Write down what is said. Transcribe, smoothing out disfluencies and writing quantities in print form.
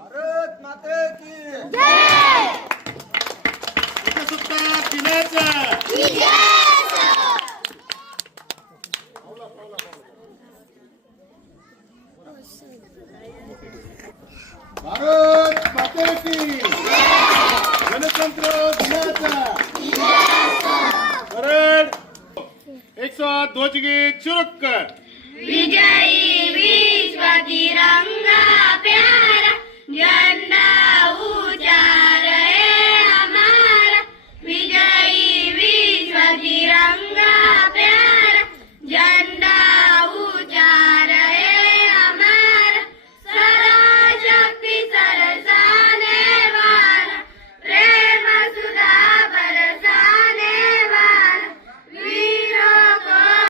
भारत माते की जय. प्रजासत्ताक दिनाचा भारत माते की गणतंत्र दिनाचा परेड 102 गीत शुरू कर. विजयी विश्व तिरंगा प्यारा जन